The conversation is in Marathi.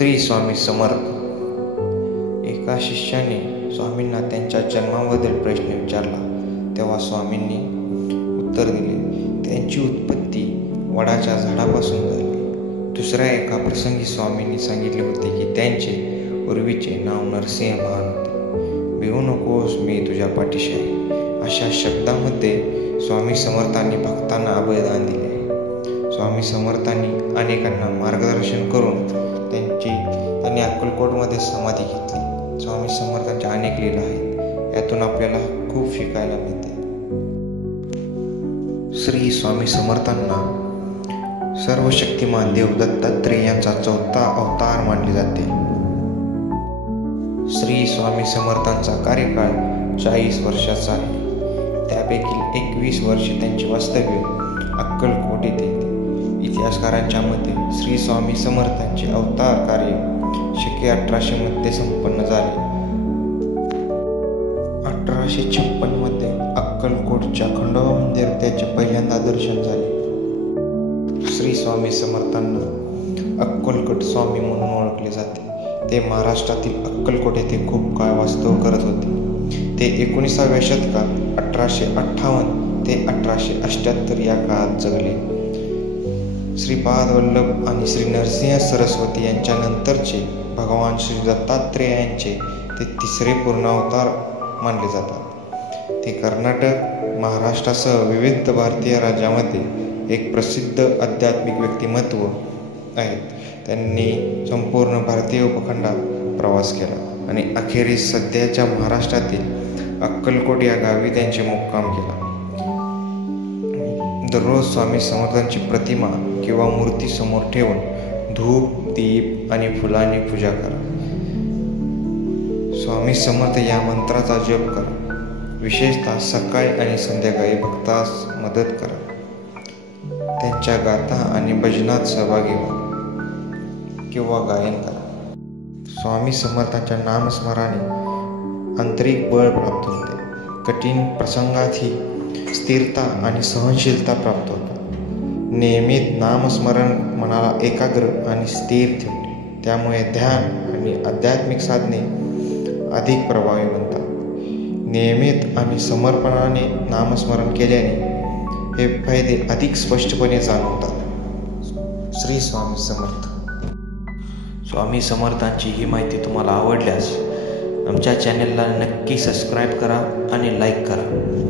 श्री स्वामी समर्थ. एका शिष्याने स्वामींना त्यांच्या जन्माबद्दल प्रश्न विचारला तेव्हा स्वामींनी उत्तर दिले, त्यांची उत्पत्ती वडाच्या झाडापासून झाली. दुसऱ्या एका प्रसंगी स्वामींनी सांगितले होते की त्यांचे पूर्वीचे नाव नरसिंह महान होते. भिवू नकोस, मी तुझ्या पाठीशी आहे. अशा शब्दामध्ये स्वामी समर्थांनी भक्तांना अभयदान दिले आहे. स्वामी समर्थांनी अनेकांना मार्गदर्शन करून त्यांनी अक्कलकोटमध्ये समाधी घेतली. स्वामी समर्थांच्या अनेक लीला आहेत, यातून आपल्याला खूप शिकायला मिळते. श्री स्वामी समर्थांना सर्वशक्तिमान देव दत्तात्रेय यांचा 4था अवतार मानले जाते. श्री स्वामी समर्थांचा कार्यकाळ 40 वर्षाचा आहे. त्यापैकी 21 वर्षे त्यांचे वास्तव्य अक्कलकोट येथे येते. इतिहासकारांच्या मते श्री स्वामी समर्थांचे अवतार कार्य शके 1800 मध्ये संपन्न झाले. 1856 मध्ये अक्कलकोटच्या खंडोबा मंदिरात त्याचे पहिल्यांदा दर्शन झाले. श्री स्वामी समर्थांना अक्कलकोट स्वामी म्हणून ओळखले जाते. ते महाराष्ट्रातील अक्कलकोट येथे खूप काळ वास्तव्य करत होते. ते 19व्या शतकात 1858 ते 1878 या काळात जगले. श्रीपाद वल्लभ आणि श्री नरसिंह सरस्वती यांच्या नंतरचे भगवान श्री दत्तात्रेय यांचे ते 3रे पूर्णावतार मानले जातात. ते कर्नाटक, महाराष्ट्रासह विविध भारतीय राज्यामध्ये एक प्रसिद्ध आध्यात्मिक व्यक्तिमत्व आहेत. त्यांनी संपूर्ण भारतीय उपखंडात प्रवास केला आणि अखेरीस सध्याच्या महाराष्ट्रातील अक्कलकोट या गावी त्यांचे मुक्काम केला. दररोज स्वामी समर्थांची प्रतिमा किंवा मूर्ती समोर ठेवून धूप, दीप आणि फुलांनी पूजा करा. स्वामी समर्थ या मंत्राचा जप करा. विशेषतः सकाळी आणि संध्याकाळी भक्तास मदत करा. त्यांच्या गाथा आणि भजनात सहभागी व्हा किंवा गायन करा. स्वामी समर्थांच्या नामस्मरणाने आंतरिक बळ प्राप्त होते. कठीण प्रसंगातही स्थिरता आणि सहनशीलता प्राप्त होतात. नियमित नामस्मरण मनाला एकाग्र आणि स्थिर ठेवते. त्यामुळे ध्यान आणि आध्यात्मिक साधने अधिक प्रभावी बनतात. नियमित आणि समर्पणाने नामस्मरण केल्याने हे फायदे अधिक स्पष्टपणे जाणवतात. श्री स्वामी समर्थ. स्वामी समर्थांची ही माहिती तुम्हाला आवडल्यास आमच्या चॅनेलला नक्की सबस्क्राईब करा आणि लाईक करा.